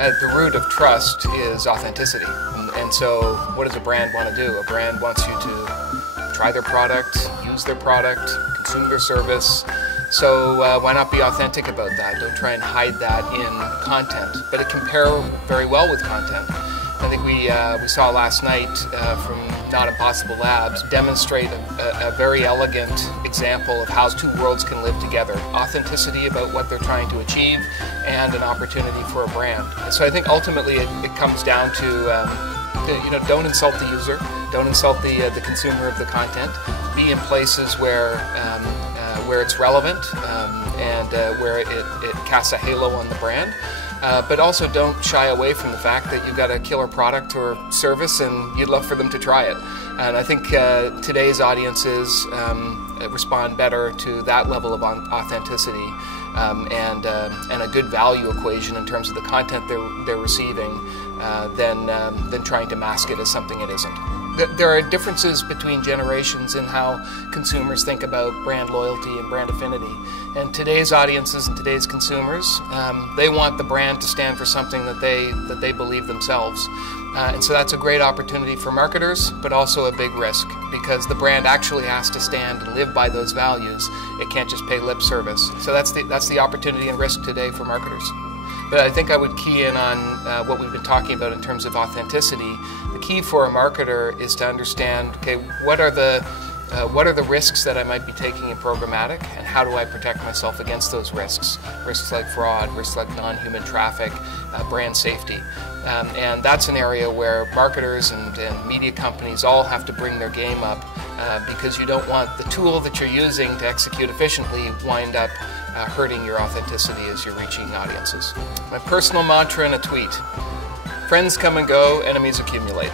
At the root of trust is authenticity. And so what does a brand want to do? A brand wants you to try their product, use their product, consume their service. So why not be authentic about that? Don't try and hide that in content. But it can pair very well with content. I think we saw last night from Not Impossible Labs demonstrate a very elegant example of how two worlds can live together. Authenticity about what they're trying to achieve and an opportunity for a brand. So I think ultimately it comes down to, don't insult the user, don't insult the consumer of the content. Be in places where it's relevant and where it casts a halo on the brand. But also don't shy away from the fact that you've got a killer product or service and you'd love for them to try it. And I think today's audiences respond better to that level of authenticity and a good value equation in terms of the content they're receiving than trying to mask it as something it isn't. There are differences between generations in how consumers think about brand loyalty and brand affinity. And today's audiences and today's consumers, they want the brand to stand for something that they believe themselves. And so that's a great opportunity for marketers, but also a big risk, because the brand actually has to stand and live by those values. It can't just pay lip service. So that's the opportunity and risk today for marketers. But I think I would key in on what we've been talking about in terms of authenticity. The key for a marketer is to understand, okay, what are the risks that I might be taking in programmatic, and how do I protect myself against those risks? Risks like fraud, risks like non-human traffic, brand safety. And that's an area where marketers and media companies all have to bring their game up because you don't want the tool that you're using to execute efficiently wind up hurting your authenticity as you're reaching audiences. My personal mantra in a tweet: friends come and go, enemies accumulate.